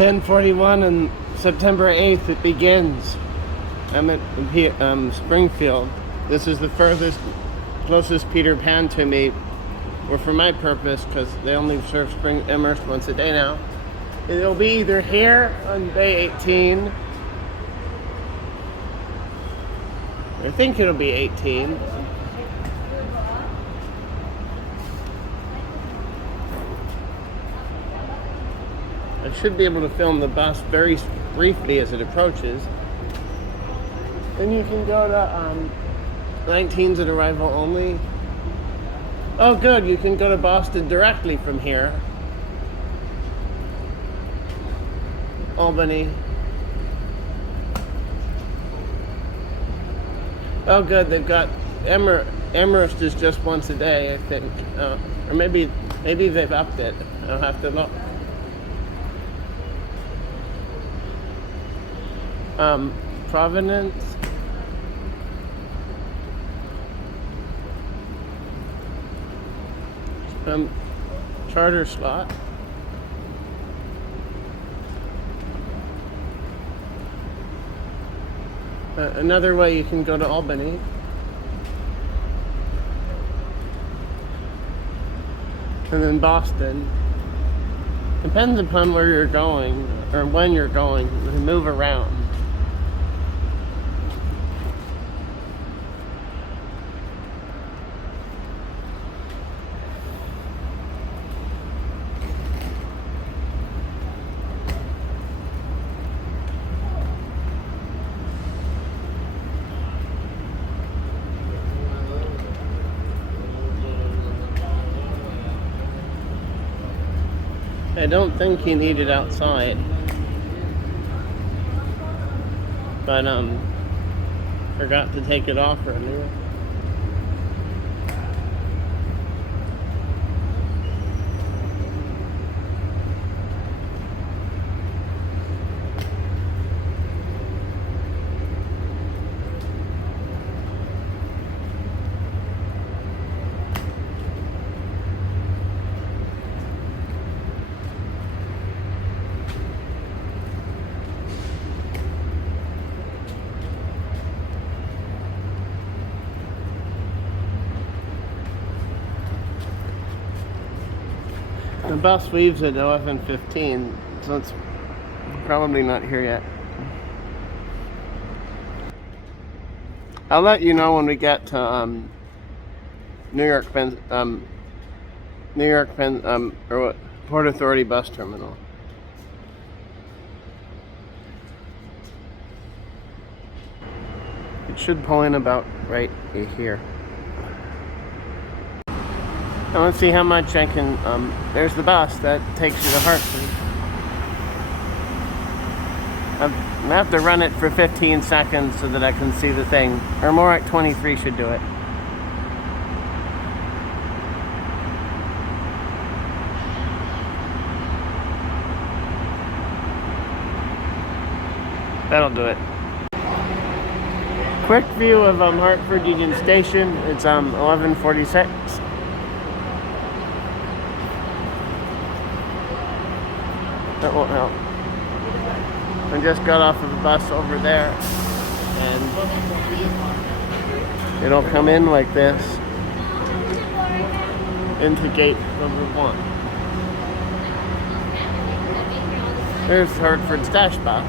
10:41 and September 8th it begins. I'm at Springfield. This is the closest Peter Pan to me, or for my purpose, because they only serve spring immersed once a day now. It'll be either here on day 18. I think it'll be 18. I should be able to film the bus very briefly as it approaches. Then you can go to 19's at arrival only. Oh good, you can go to Boston directly from here. Albany. Oh good, they've got Amherst is just once a day, I think. Or maybe they've upped it. I'll have to look. Providence. Charter slot. Another way you can go to Albany. And then Boston. Depends upon where you're going or when you're going. You can move around. I don't think you need it outside, but forgot to take it off earlier. The bus leaves at 11:15, so it's probably not here yet. I'll let you know when we get to Port Authority bus terminal. It should pull in about right here. I want to see how much I can, there's the bus that takes you to Hartford. I have to run it for 15 seconds so that I can see the thing. Or more like 23 should do it. That'll do it. Quick view of Hartford Union Station. It's 11:46. That won't help. I just got off of a bus over there, and it'll come in like this into gate number 1. There's Hartford's dash bus.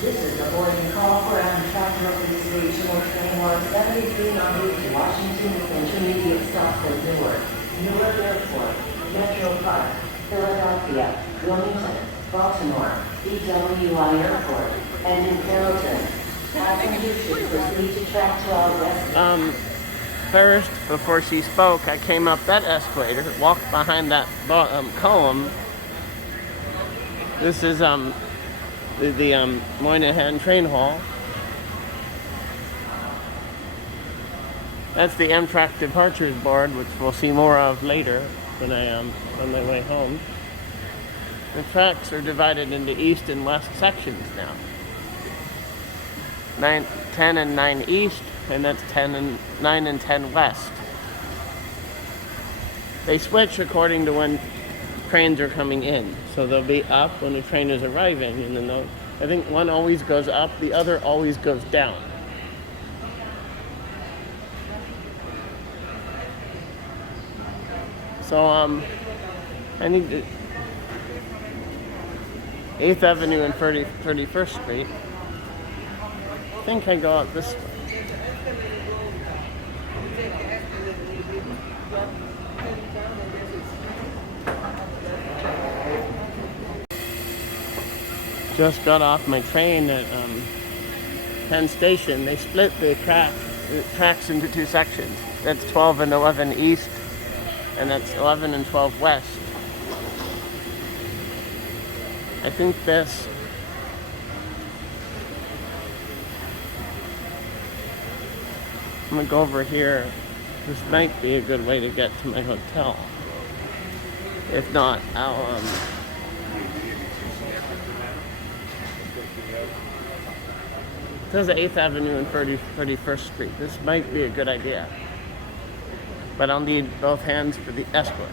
This is a boarding call for Amtrak Northeast Regional Train 173 on route to Washington with intermediate stops at Newark Airport, Metro Park, Philadelphia, Wilmington, Baltimore, BWI Airport, and in Carrollton. Passengers should proceed to track 12 west. First, before she spoke, I came up that escalator, walked behind that column. This is the Moynihan Train Hall. That's the Amtrak Departures Board, which we'll see more of later when I on my way home. The tracks are divided into east and west sections now. 10 and 9 east, and that's 9 and 10 west. They switch according to when trains are coming in. So they'll be up when the train is arriving, and then I think one always goes up, the other always goes down. So I need to 8th Avenue and 31st Street. I think I go out this way. Just got off my train at Penn Station. They split the tracks into two sections. That's 12 and 11 east, and that's 11 and 12 west. I think this I'm gonna go over here. This might be a good way to get to my hotel. If not, I'll it says 8th Avenue and 31st Street. This might be a good idea. But I'll need both hands for the escort.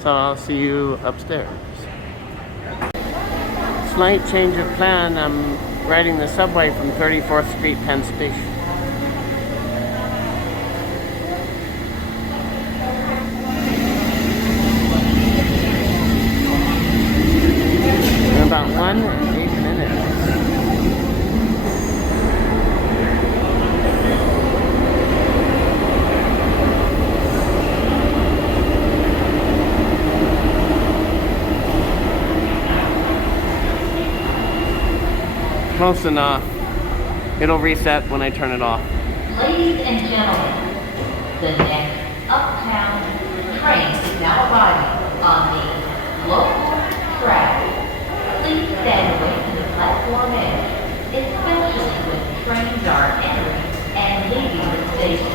So I'll see you upstairs. Slight change of plan. I'm riding the subway from 34th Street, Penn Station. About 1 and 8 minutes. Close enough. It'll reset when I turn it off. Ladies and gentlemen, the next uptown train is now arriving on the local track. Please stand away from the platform edge, especially when trains are entering and leaving the station.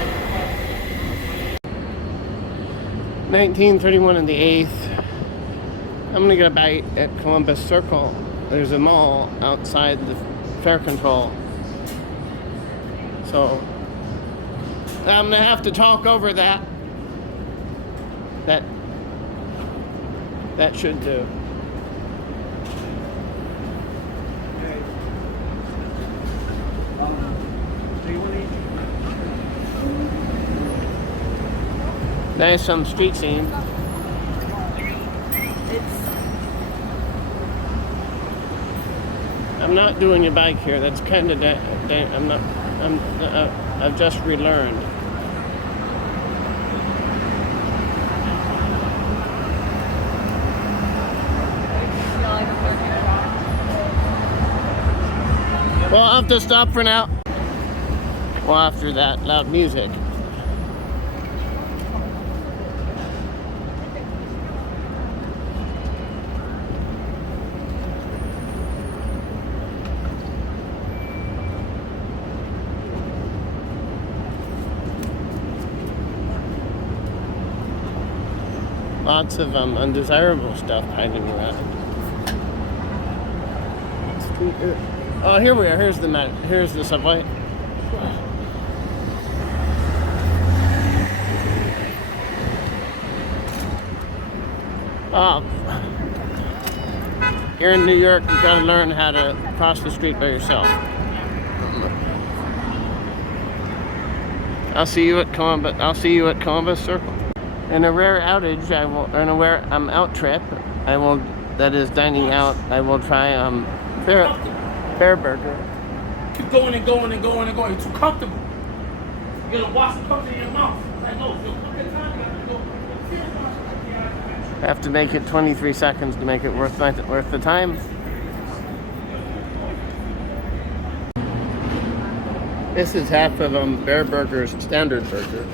1931 and the 8th. I'm gonna get a bite at Columbus Circle. There's a mall outside the fare control. So I'm gonna have to talk over that. That should do. There's some street scene. I'm not doing a bike here. That's kind of I've just relearned. Well, I'll have to stop for now. Well, after that loud music. Lots of undesirable stuff hiding around. Oh, here we are. Here's the subway. Oh, here in New York, you gotta learn how to cross the street by yourself. I'll see you at Columbus Circle. In a rare outage, out trip, that is dining out, I will try Bear Burger. Keep going and going and going and going. You're too comfortable. You're gonna wash the cups in your mouth. Like, no, you'll come in time, you gotta go. I have to make it 23 seconds to make it worth the time. This is half of Bear Burger's standard burger.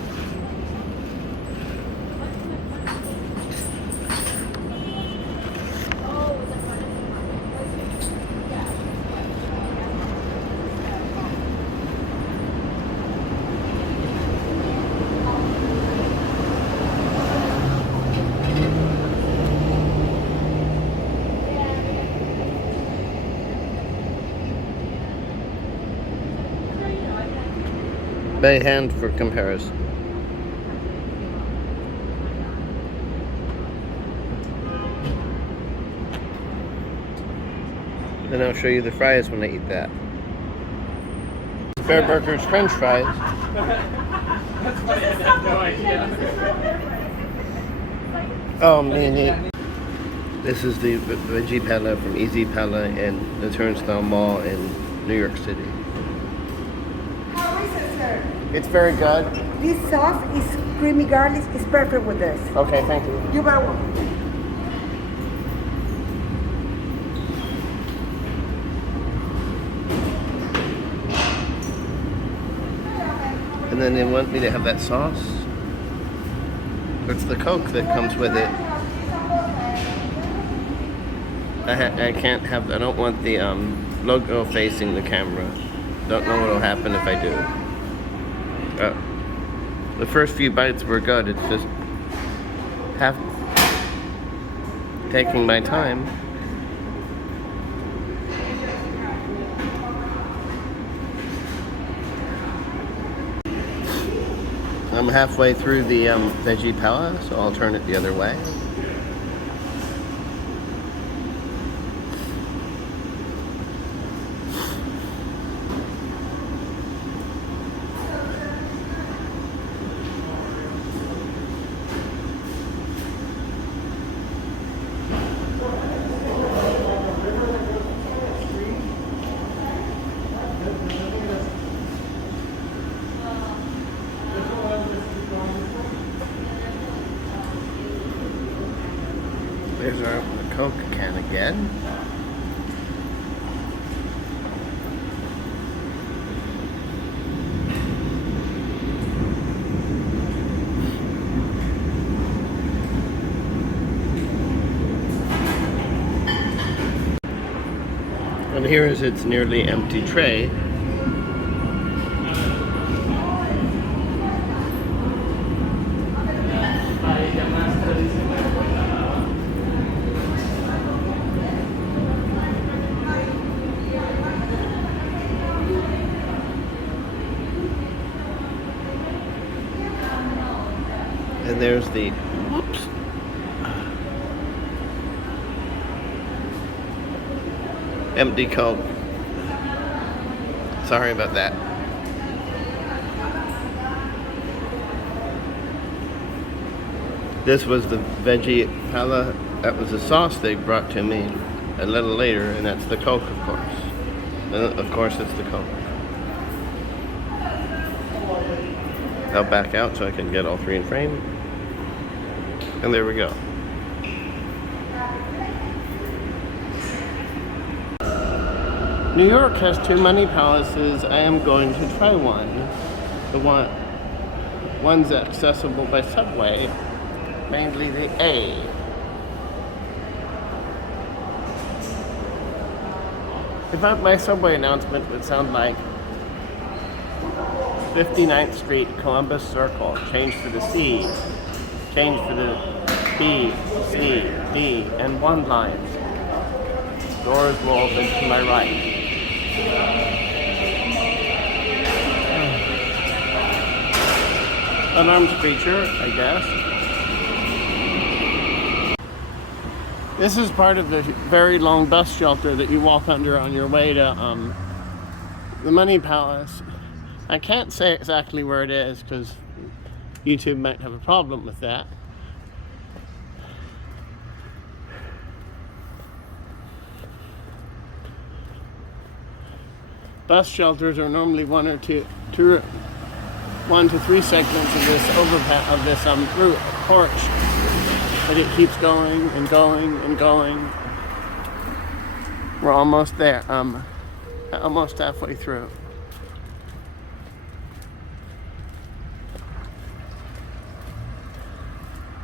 By hand for comparison. Then I'll show you the fries when I eat that. Bear Burger's French fries. Oh, man. This is the veggie pella from Easy Pella in the Turnstile Mall in New York City. How is it, sir? It's very good. This sauce is creamy garlic. It's perfect with this. Okay, thank you. You're very welcome. And then they want me to have that sauce. It's the Coke that comes with it. I can't have. I don't want the logo facing the camera. Don't know what'll happen if I do. The first few bites were good. It's just taking my time. I'm halfway through the veggie pella, so I'll turn it the other way. There's our Coke can again. And here is its nearly empty tray. And there's the, whoops. Empty Coke. Sorry about that. This was the veggie pella. That was the sauce they brought to me a little later, and that's the Coke, of course. And of course, it's the Coke. I'll back out so I can get all three in frame. And there we go. New York has too many palaces. I am going to try one. One's accessible by subway, mainly the A. My subway announcement would sound like 59th Street, Columbus Circle, change for the C, change for the B, C, D, and 1 lines. Doors will open to my right. Unarmed creature, I guess. This is part of the very long bus shelter that you walk under on your way to the Money Palace. I can't say exactly where it is because YouTube might have a problem with that. Bus shelters are normally 1 to 3 segments of this overpass of this route porch, but it keeps going and going and going. We're almost there. Almost halfway through.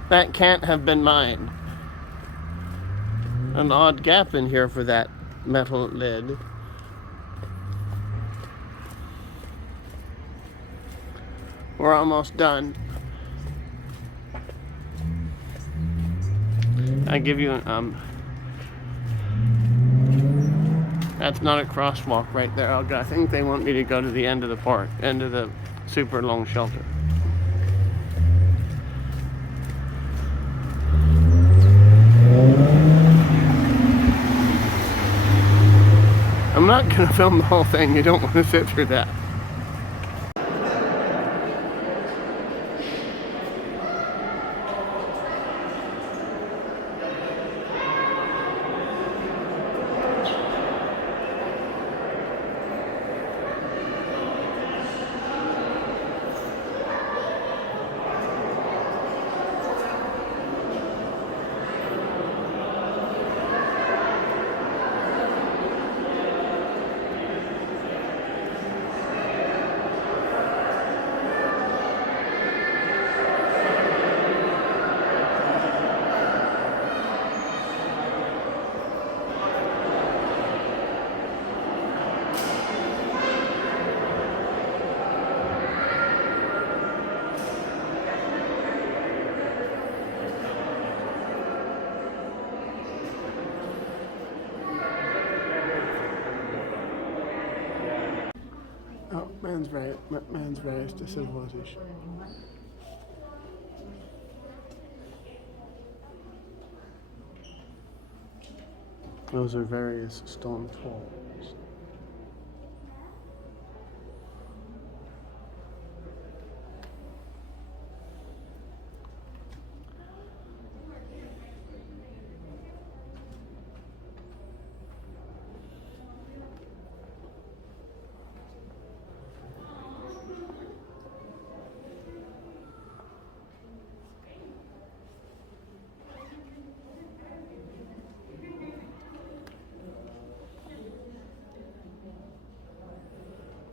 That can't have been mine. An odd gap in here for that metal lid. We're almost done. I give you that's not a crosswalk right there. I think they want me to go to the end of the park, end of the super long shelter. I'm not gonna film the whole thing. You don't want to sit through that. Oh, man's various to civilization. Those are various stone tools.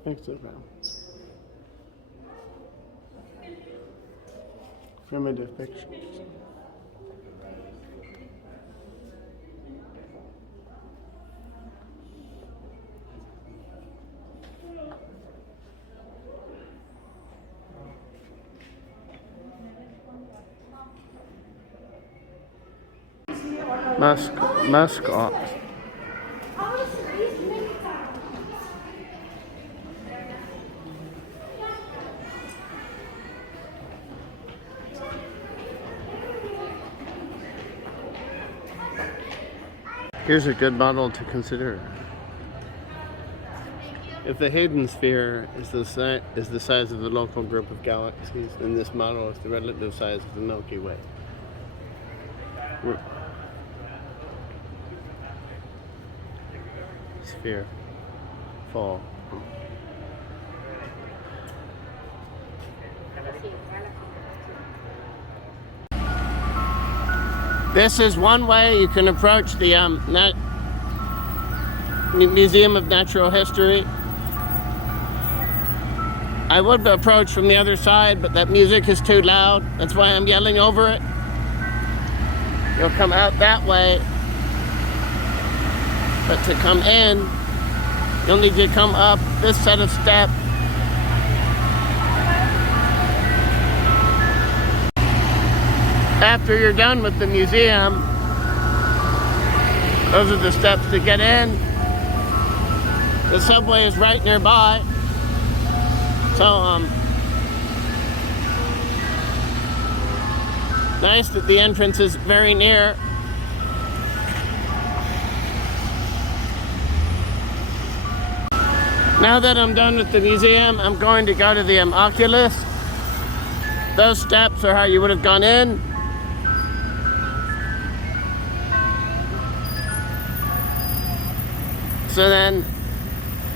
Instagram. Primitive pictures. Musk ox. Here's a good model to consider. If the Hayden sphere is the size of the local group of galaxies, then this model is the relative size of the Milky Way. Sphere. Fall. This is one way you can approach the Museum of Natural History. I would approach from the other side, but that music is too loud. That's why I'm yelling over it. You'll come out that way. But to come in, you'll need to come up this set of steps. After you're done with the museum, those are the steps to get in. The subway is right nearby. So, nice that the entrance is very near. Now that I'm done with the museum, I'm going to go to the Oculus. Those steps are how you would have gone in. So then,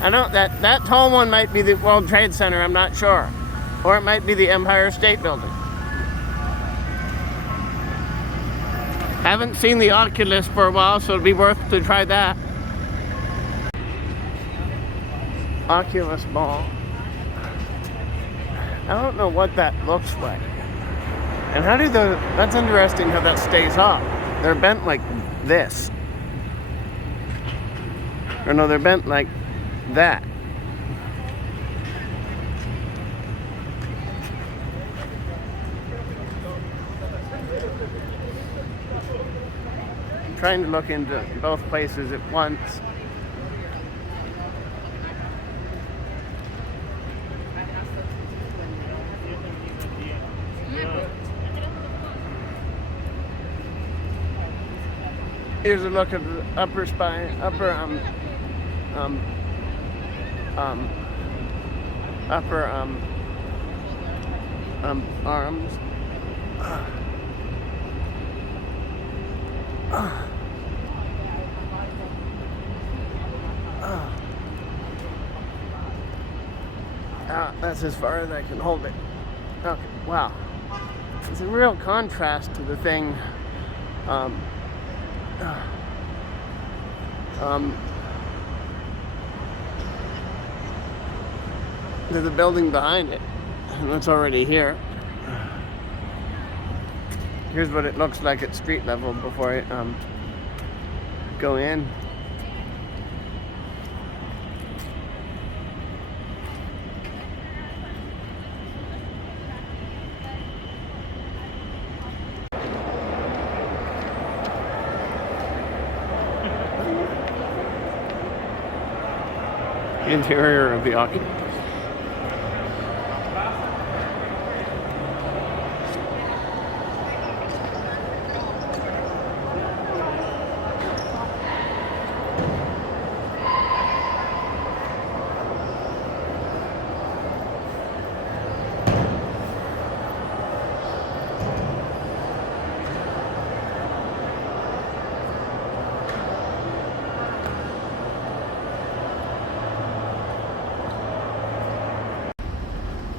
I don't, that tall one might be the World Trade Center, I'm not sure. Or it might be the Empire State Building. Haven't seen the Oculus for a while, so it'd be worth to try that. Oculus Mall. I don't know what that looks like. And how do that's interesting how that stays up. They're bent like this. Or no, they're bent like that. I'm trying to look into both places at once. Here's a look at the upper spine, upper arms. That's as far as I can hold it. Okay, wow. It's a real contrast to the thing. To the building behind it, and that's already here. Here's what it looks like at street level before I go in. Interior of the Oculus.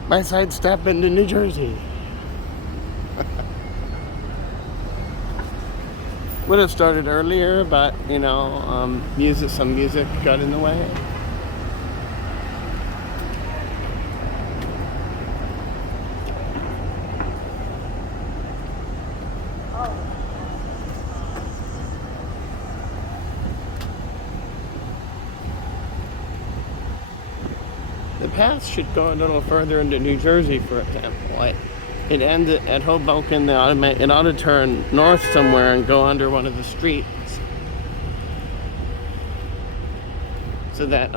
My sidestep into New Jersey. Would have started earlier, but you know, some music got in the way. The path should go a little further into New Jersey, for example. It ends at Hoboken. It ought to turn north somewhere and go under one of the streets, so that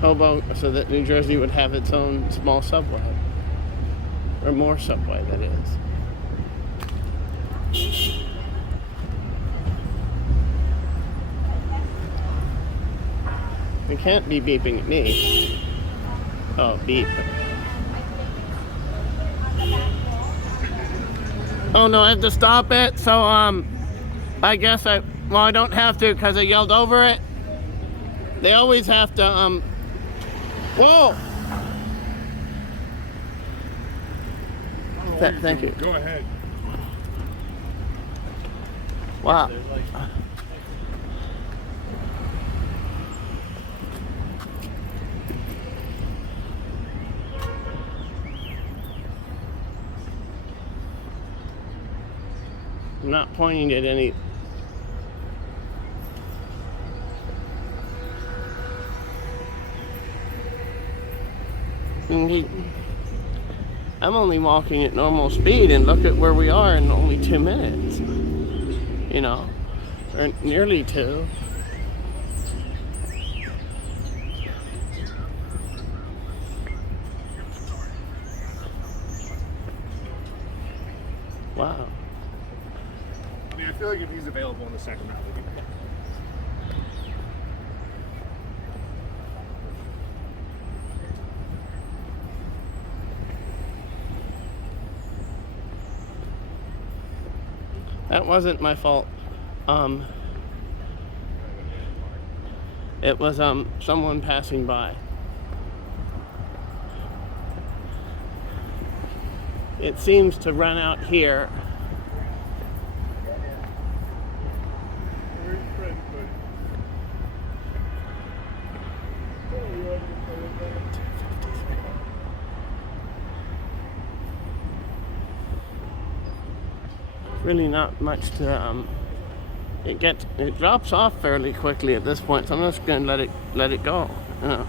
so that New Jersey would have its own small subway, or more subway, that is. It can't be beeping at me. Oh, beep. Oh no, I have to stop it, so I guess I don't have to because I yelled over it. They always have to, whoa! Thank you. Go ahead. Wow. I'm not pointing at any. I'm only walking at normal speed, and look at where we are in only 2 minutes. You know, or nearly 2. Wow. I mean, I feel like if he's available in the second round, we'll be back. That wasn't my fault. It was someone passing by. It seems to run out here. Really not much to it drops off fairly quickly at this point, so I'm just gonna let it go. You know.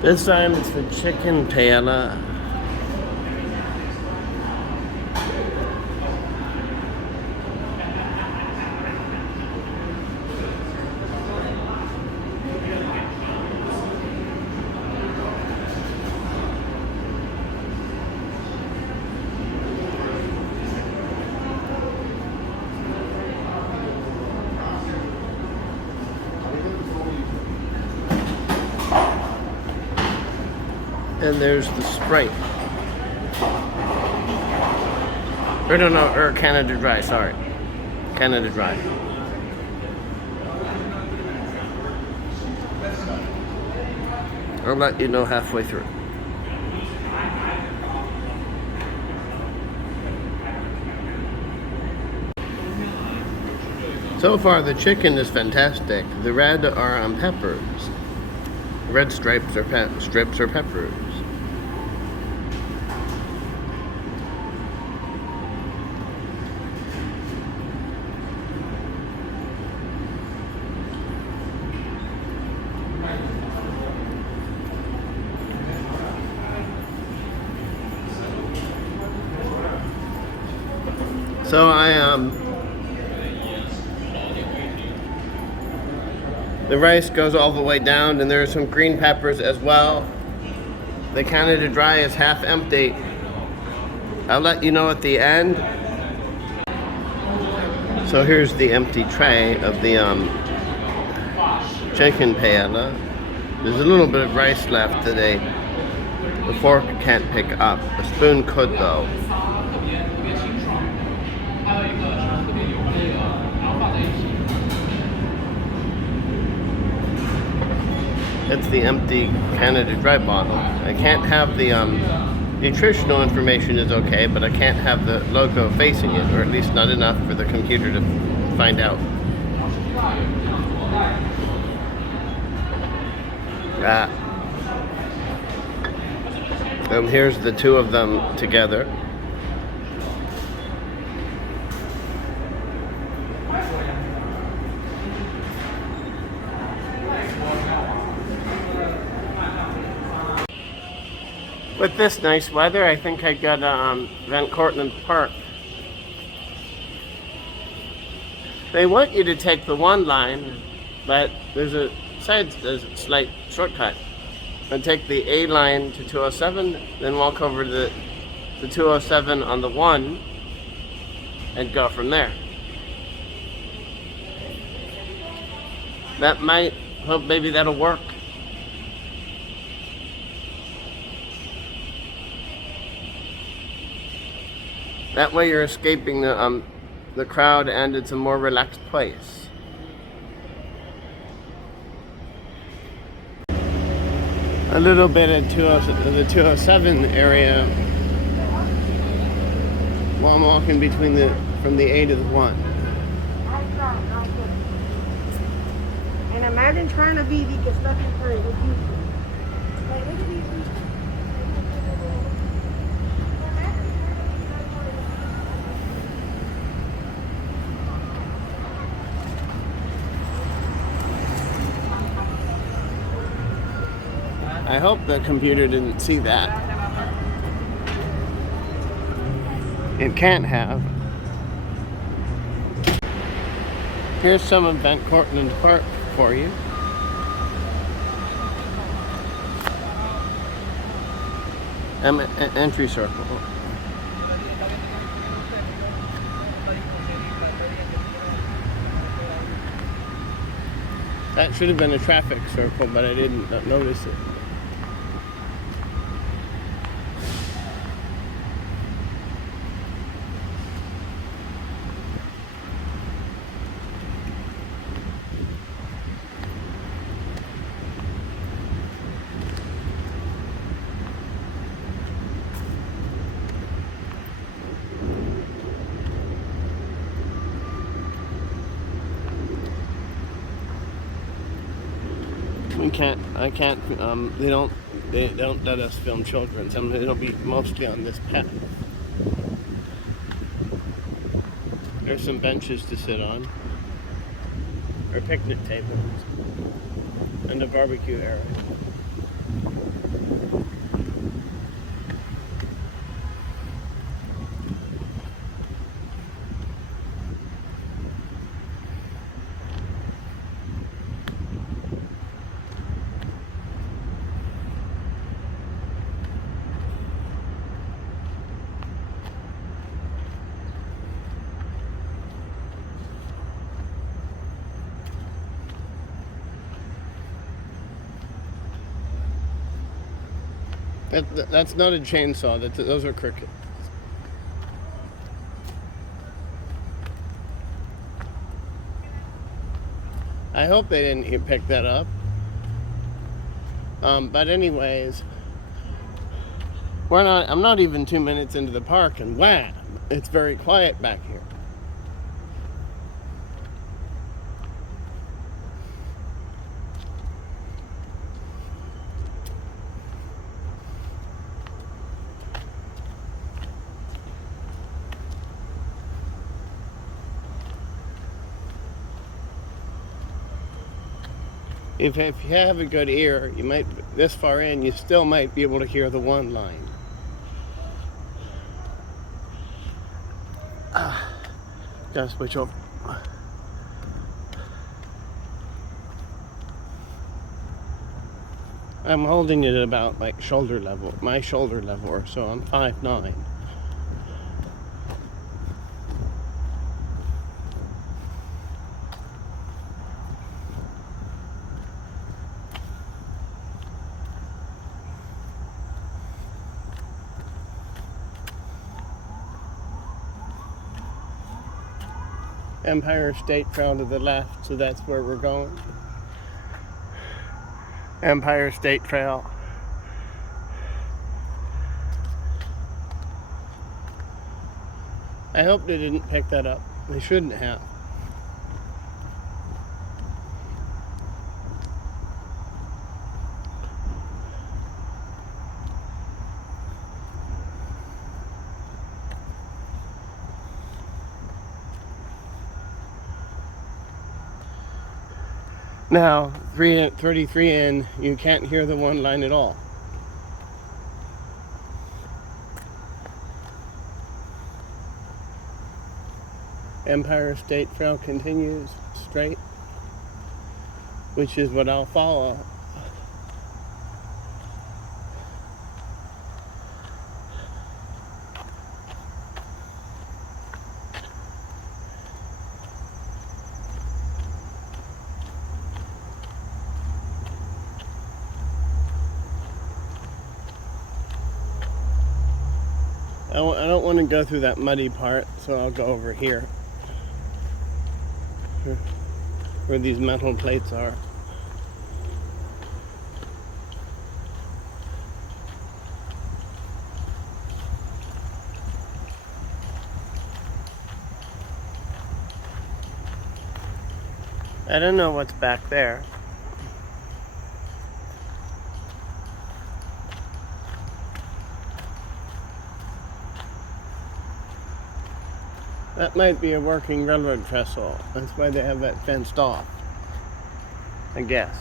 This time it's the chicken paella. And there's the Sprite. Or no, or Canada Dry, sorry. Canada Dry. I'll let you know halfway through. So far, the chicken is fantastic. The red are peppers. Red strips are peppers. So the rice goes all the way down, and there are some green peppers as well. The Canada Dry is half empty. I'll let you know at the end. So here's the empty tray of the chicken paella. There's a little bit of rice left that the fork can't pick up. A spoon could though. It's the empty Canada Dry bottle. I can't have the nutritional information is okay, but I can't have the logo facing it, or at least not enough for the computer to find out. Here's the two of them together. With this nice weather, I think I got Van Cortlandt Park. They want you to take the one line, but there's a slight shortcut. And take the A line to 207, then walk over the 207 on the 1 and go from there. That might, hope maybe that'll work. That way you're escaping the crowd, and it's a more relaxed place. A little bit of the 207 area while I'm walking between from the A to the 1. And imagine trying to be the stuck in her. Like, look at these. I hope the computer didn't see that. It can't have. Here's some of Van Cortlandt Park for you. Entry circle. That should have been a traffic circle, but I didn't notice it. I can't, they don't let us film children. It'll be mostly on this path. There's some benches to sit on, or picnic tables, and a barbecue area. That's not a chainsaw. Those are crickets. I hope they didn't pick that up. But anyways, I'm not even 2 minutes into the park, and wham! It's very quiet back here. If you have a good ear, you might, this far in, you still might be able to hear the one line. Gotta switch over. I'm holding it at about like shoulder level, my shoulder level or so. I'm 5'9". Empire State Trail to the left, so that's where we're going. Empire State Trail. I hope they didn't pick that up. They shouldn't have. Now, 33 in, you can't hear the one line at all. Empire State Trail continues straight, which is what I'll follow. I don't want to go through that muddy part, so I'll go over here where these metal plates are. I don't know what's back there. That might be a working railroad trestle. That's why they have that fenced off, I guess.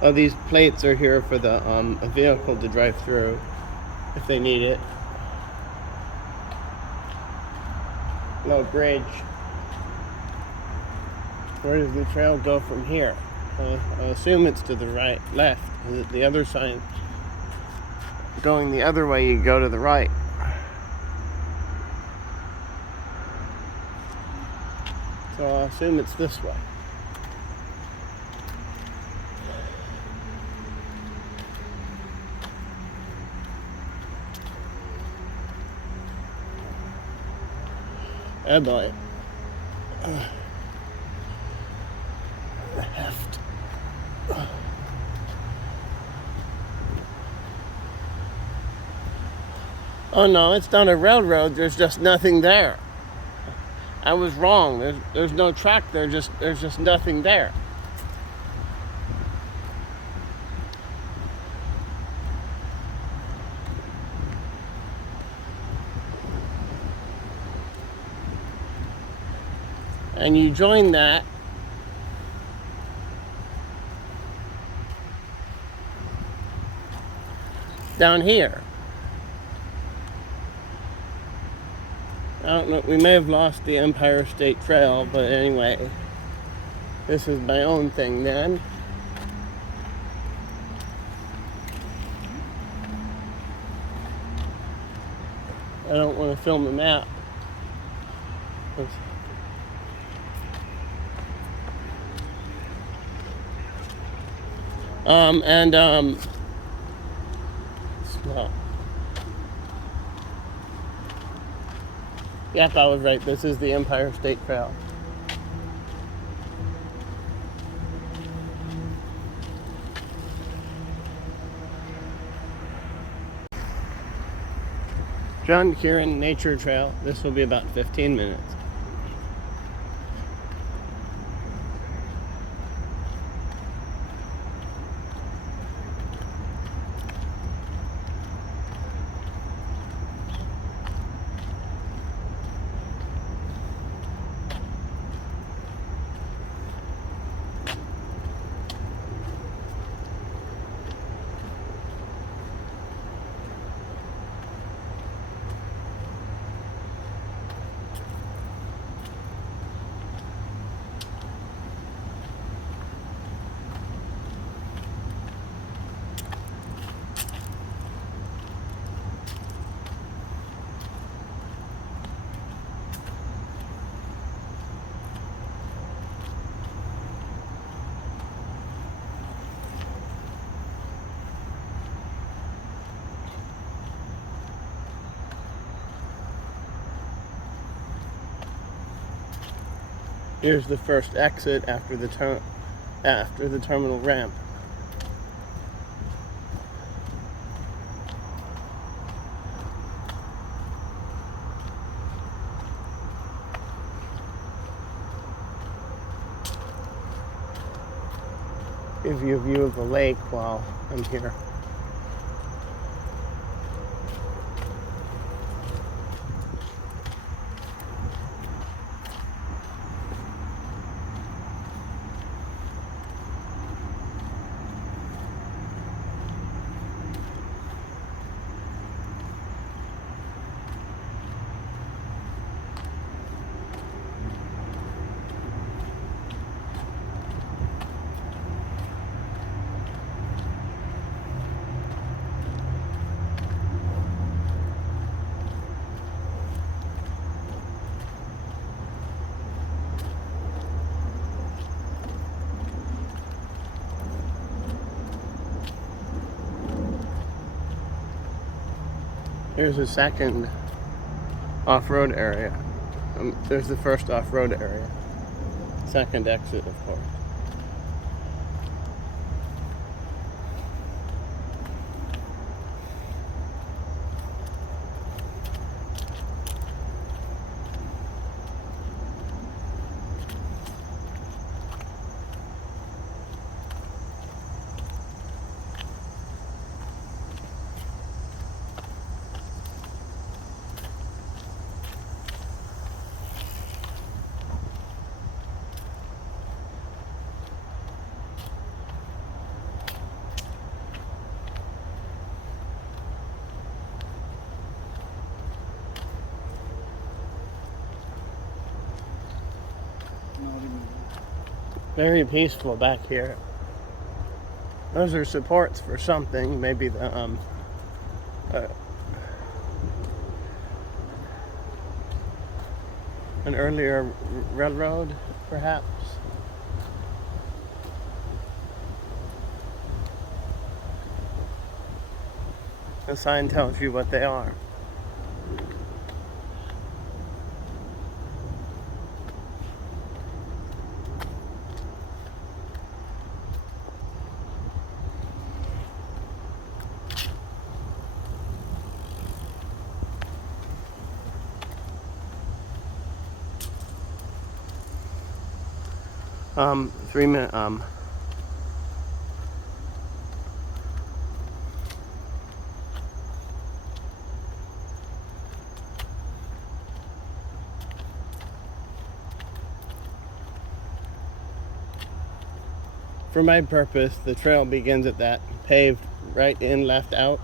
Oh, these plates are here for the a vehicle to drive through if they need it. No bridge. Where does the trail go from here? I assume it's to the right, left. The other sign going the other way, you go to the right. So I'll assume it's this way. Oh boy. The heft. Oh no, it's not a railroad, there's just nothing there. I was wrong. There's no track there. There's just nothing there. And you join that down here. I don't know, we may have lost the Empire State Trail, but anyway, this is my own thing then. I don't want to film the map. Well, yep, I was right. This is the Empire State Trail. John Kieran Nature Trail. This will be about 15 minutes. Here's the first exit after the terminal ramp. Give you a view of the lake while I'm here. Here's a second off-road area. There's the first off-road area. Second exit, of course. Very peaceful back here. Those are supports for something. Maybe the an earlier railroad, perhaps. The sign tells you what they are. 3 minute, for my purpose, the trail begins at that paved right in, left out.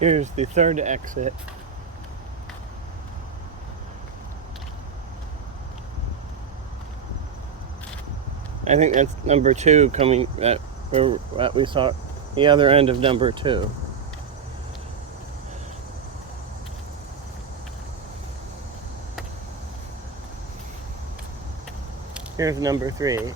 Here's the third exit. I think that's number 2 coming where we saw the other end of number 2. Here's number 3.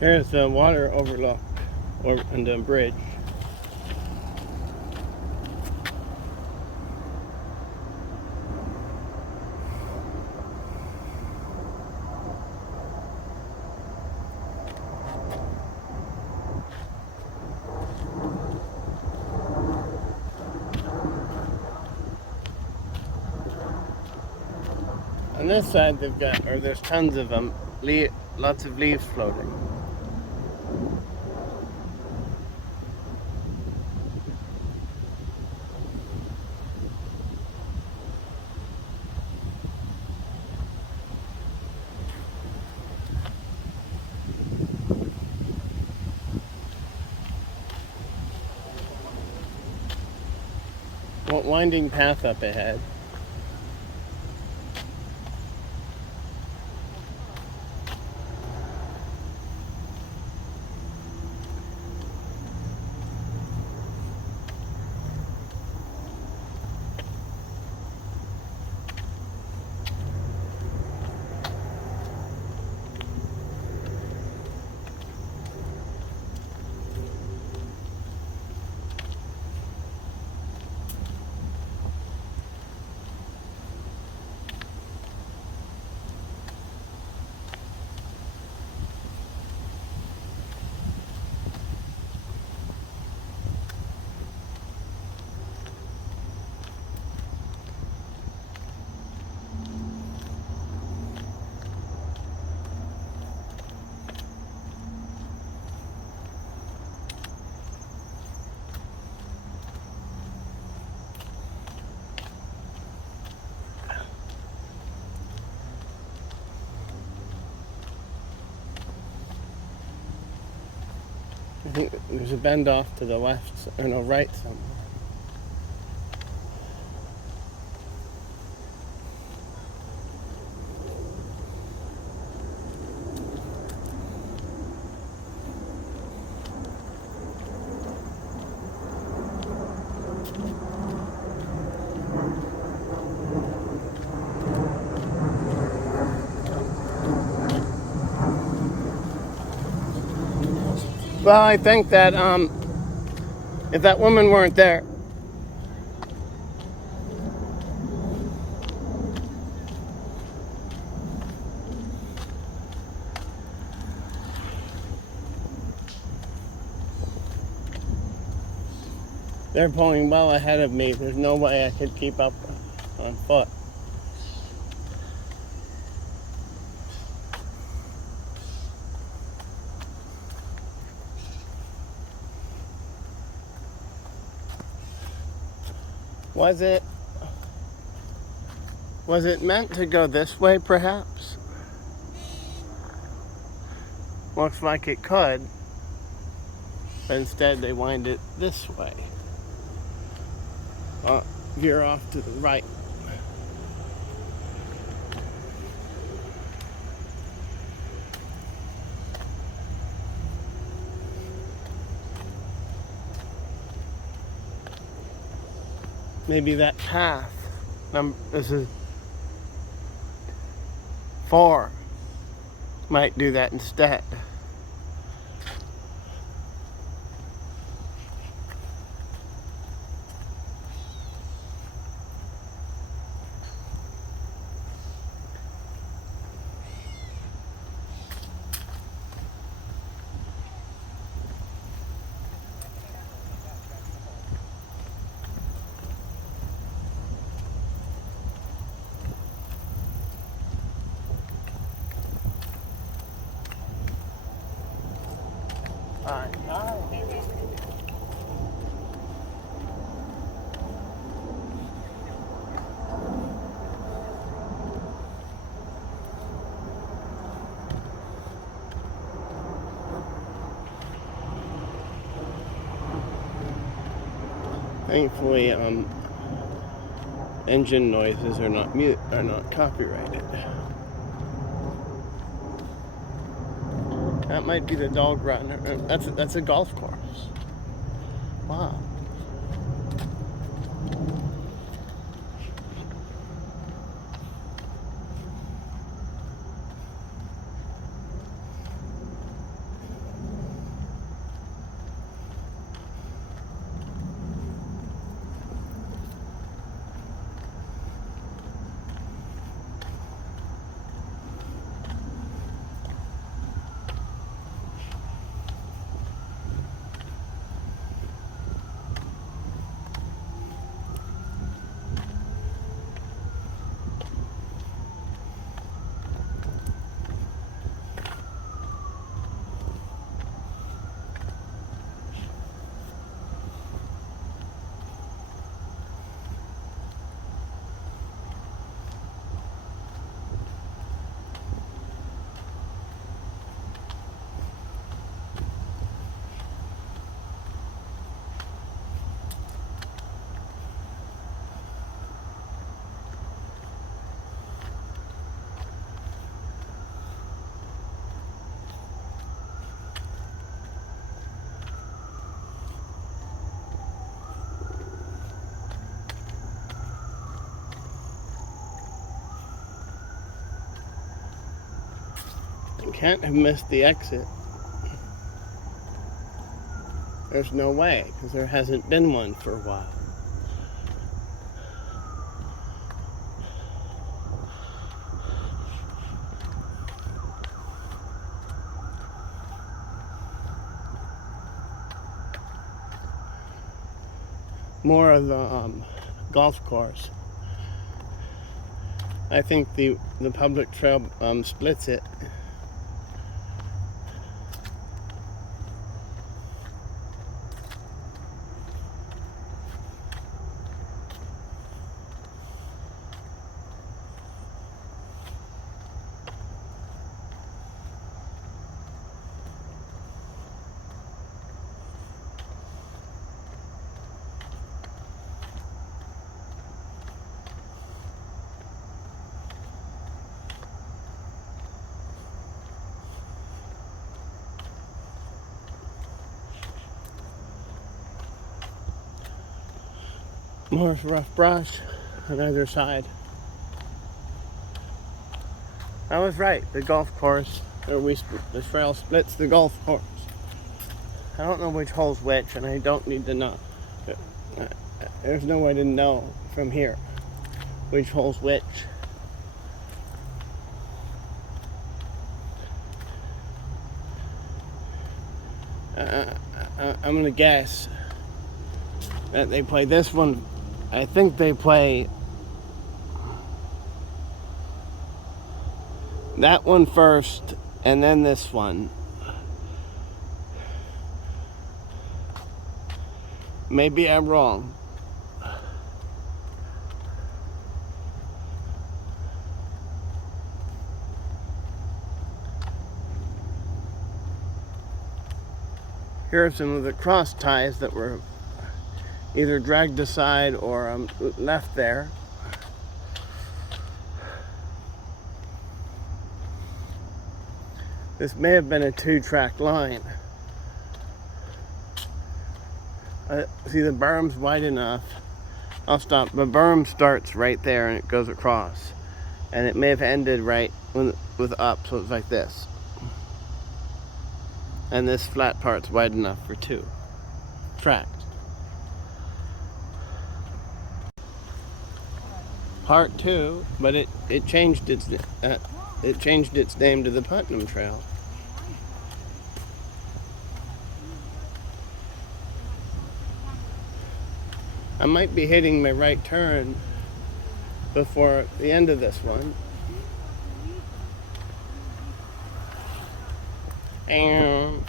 Here's the water overlook and the bridge. On this side, there's tons of them, lots of leaves floating. Winding path up ahead. I think there's a bend off to the left, or no, right somewhere. Well, I think that If that woman weren't there. They're pulling well ahead of me. There's no way I could keep up on foot. Was it meant to go this way, perhaps? Looks like it could, but instead they wind it this way. Veer off to the right. Maybe that path, this is 4, might do that instead. All right. Thankfully, engine noises are not copyrighted. That might be the dog run. That's a golf course. Wow. You can't have missed the exit. There's no way, because there hasn't been one for a while. More of the golf course. I think the public trail splits it. More rough brush on either side. I was right. The golf course, the trail splits the golf course. I don't know which hole's which, and I don't need to know. There's no way to know from here which hole's which. I'm gonna guess that they play this one. I think they play that one first and then this one. Maybe I'm wrong. Here are some of the cross ties that were either dragged aside or left there. This may have been a 2-track line. See, the berm's wide enough. I'll stop. The berm starts right there and it goes across. And it may have ended right with up, so it's like this. And this flat part's wide enough for 2 tracks. Part 2, but it changed its name to the Putnam Trail. I might be hitting my right turn before the end of this one. And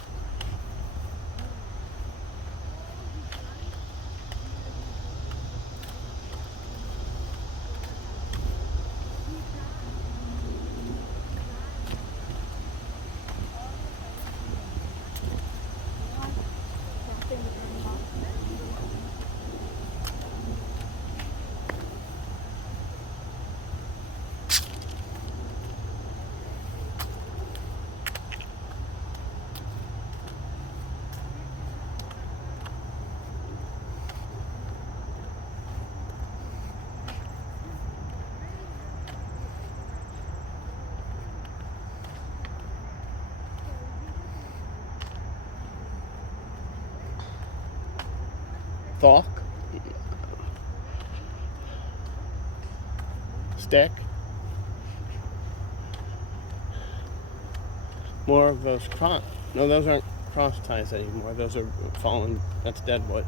Thok, stick, more of those no, those aren't cross ties anymore. Those are fallen. That's dead wood.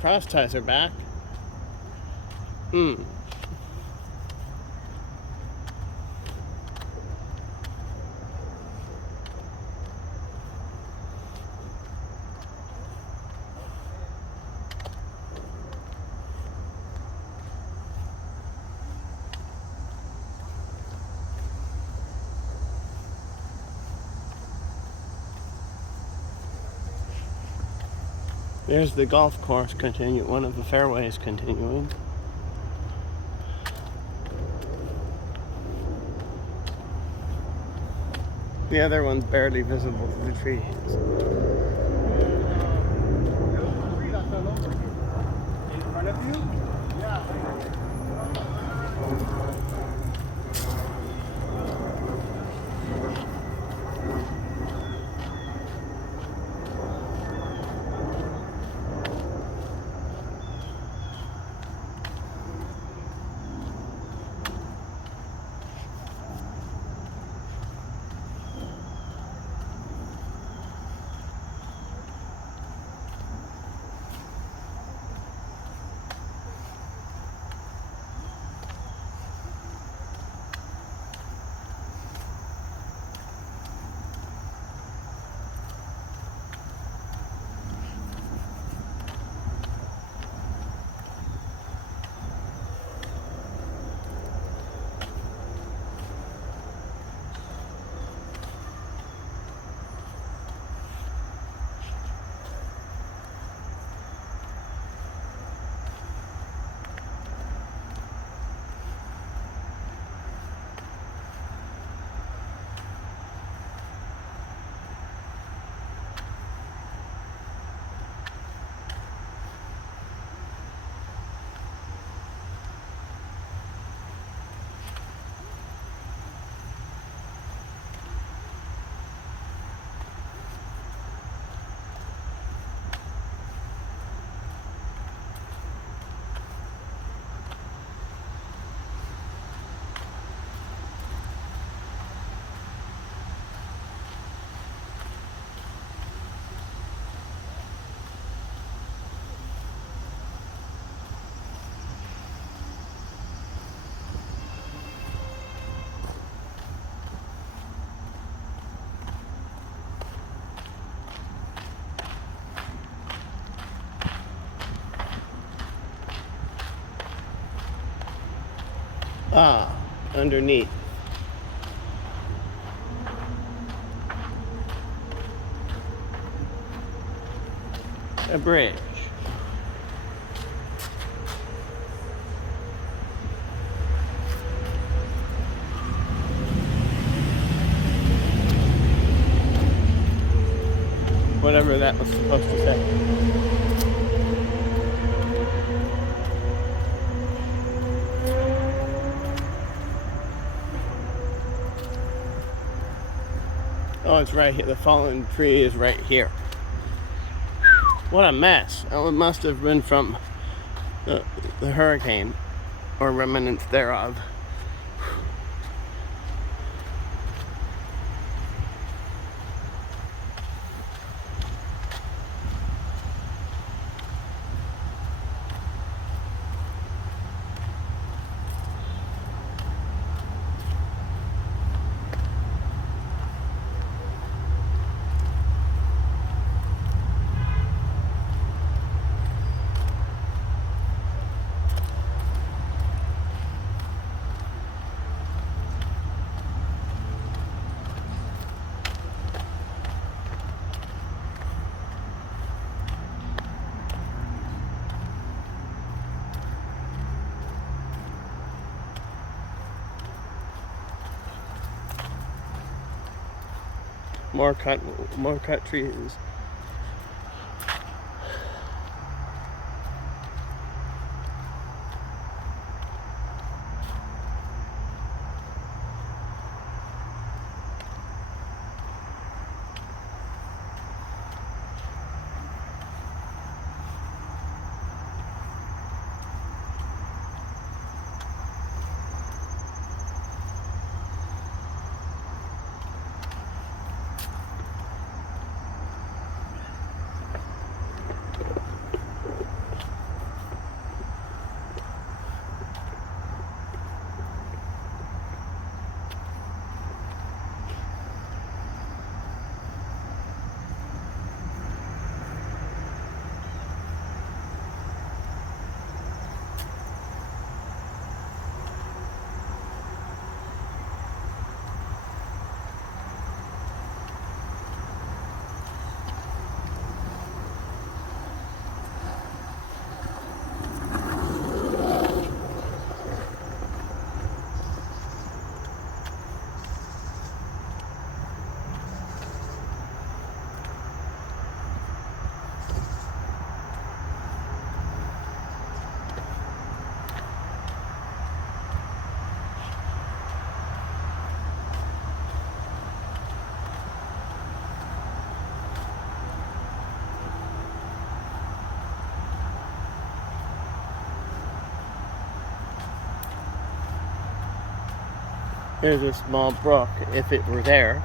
Cross ties are back. There's the golf course one of the fairways continuing. The other one's barely visible through the trees. In front of you? Yeah. Ah, underneath. A bridge. Whatever that was supposed to say. Oh, it's right here. The fallen tree is right here. What a mess. Oh, it must have been from the hurricane or remnants thereof. More cut trees. Here's a small brook, if it were there.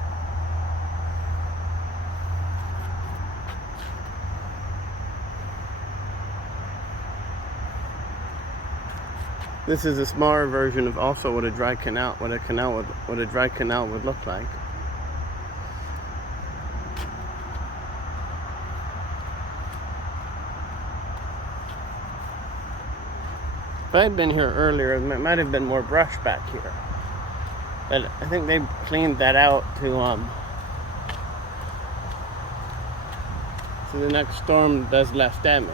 This is a smaller version of also what a dry canal, what a dry canal would look like. If I had been here earlier, there might have been more brush back here. But I think they cleaned that out to so the next storm does less damage.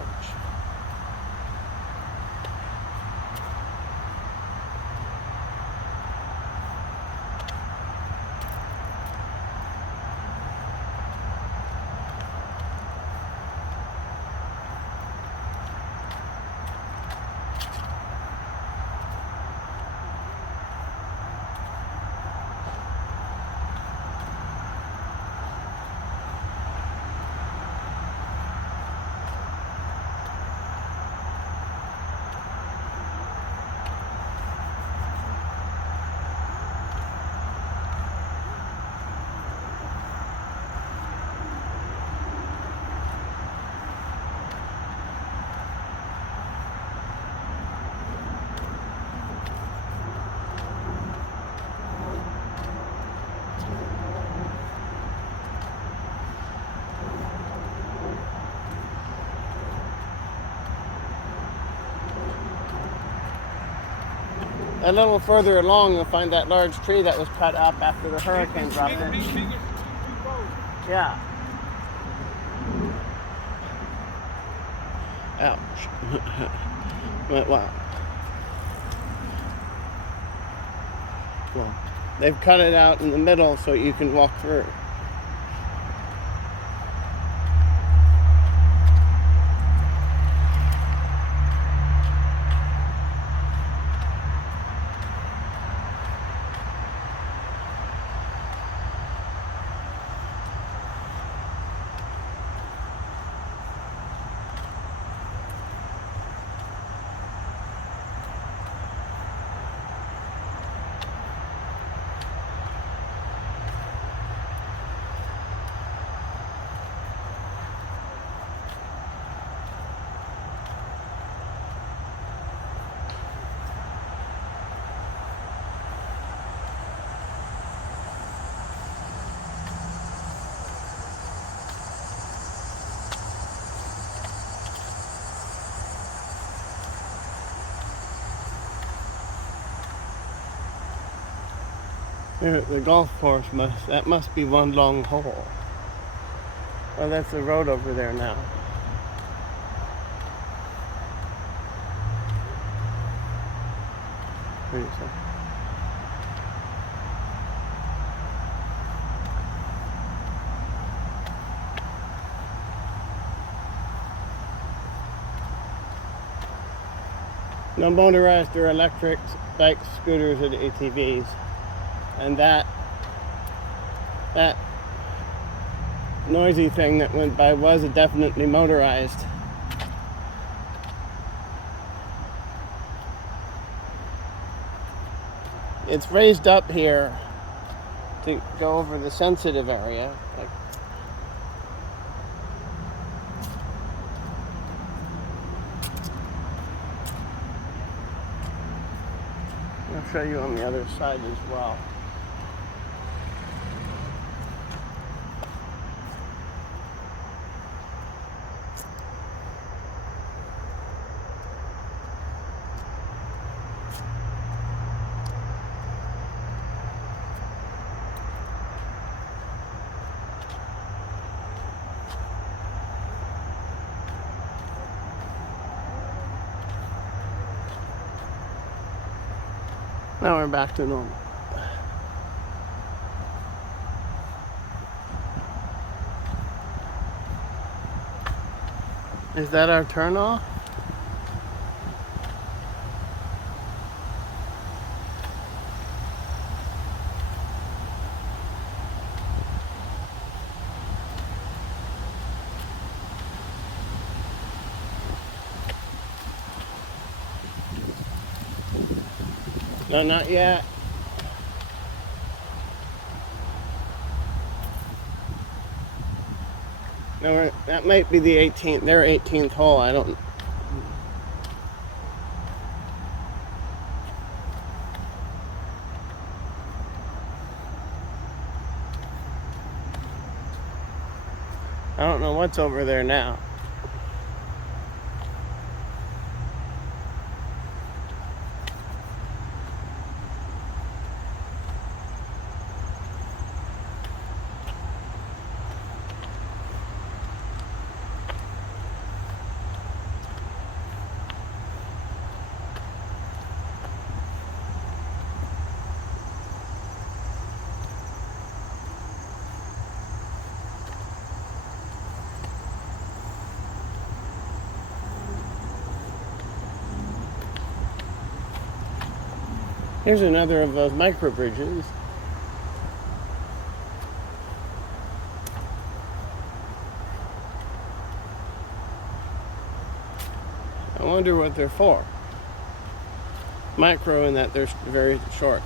A little further along, you'll find that large tree that was cut up after the hurricane dropped it. Yeah. Ouch. Well, they've cut it out in the middle so you can walk through. The golf course must be one long hole. Oh, that's the road over there now. What do you say? No motorized or electric bikes, scooters, and ATVs. And that noisy thing that went by was definitely motorized. It's raised up here to go over the sensitive area. I'll show you on the other side as well. Now we're back to normal. Is that our turn off? No, not yet. No, that might be the 18th, their 18th hole. I don't. I don't know what's over there now. Here's another of those micro bridges. I wonder what they're for. Micro in that they're very short.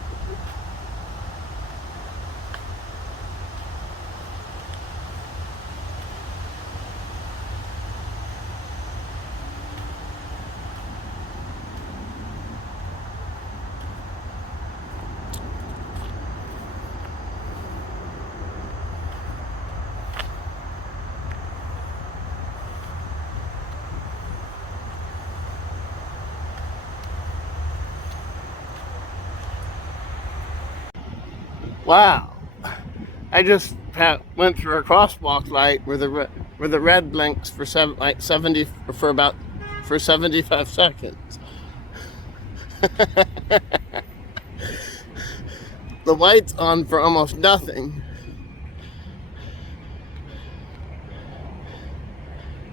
Wow. I just went through a crosswalk light where the red blinks for 75 seconds. The white's on for almost nothing.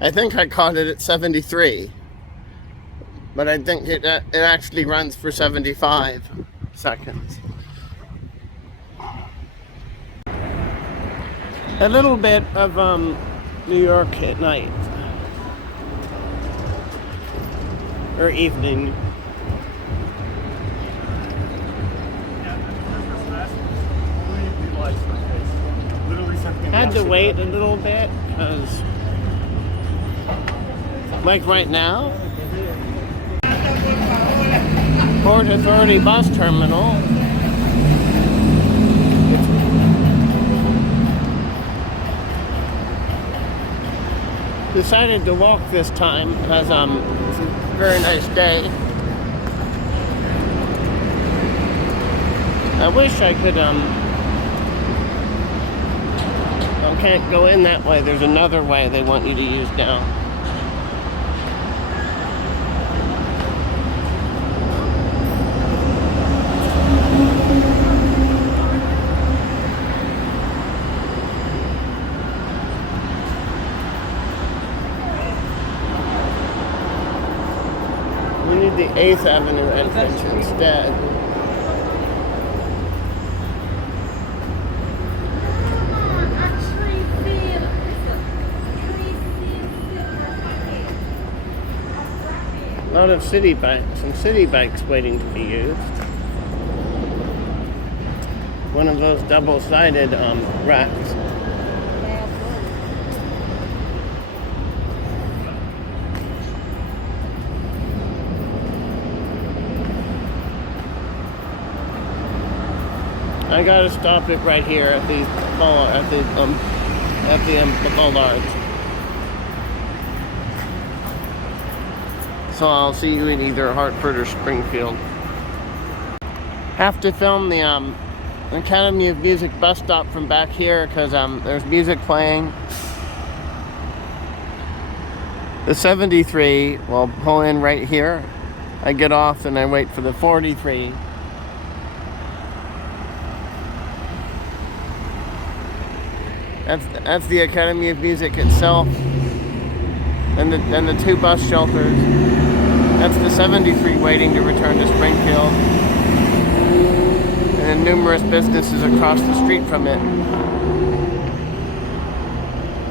I think I caught it at 73, but I think it actually runs for 75 seconds. A little bit of New York at night or evening. Had to wait a little bit because, like right now, Port Authority bus terminal. Decided to walk this time because it's a very nice day. I wish I could I can't go in that way. There's another way they want you to use now. We need the 8th Avenue entrance instead. A lot of city bikes and city bikes waiting to be used. One of those double-sided racks. I gotta stop it right here at the bollards. So I'll see you in either Hartford or Springfield. Have to film the Academy of Music bus stop from back here because there's music playing. The 73 will pull in right here. I get off and I wait for the 43. That's the Academy of Music itself, and the two bus shelters. That's the 73 waiting to return to Springfield, and then numerous businesses across the street from it.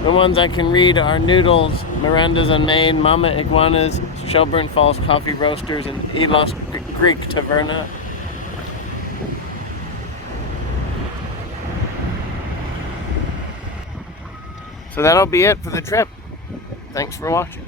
The ones I can read are Noodles, Miranda's on Main, Mama Iguana's, Shelburne Falls Coffee Roasters, and Elos Greek Taverna. So that'll be it for the trip. Thanks for watching.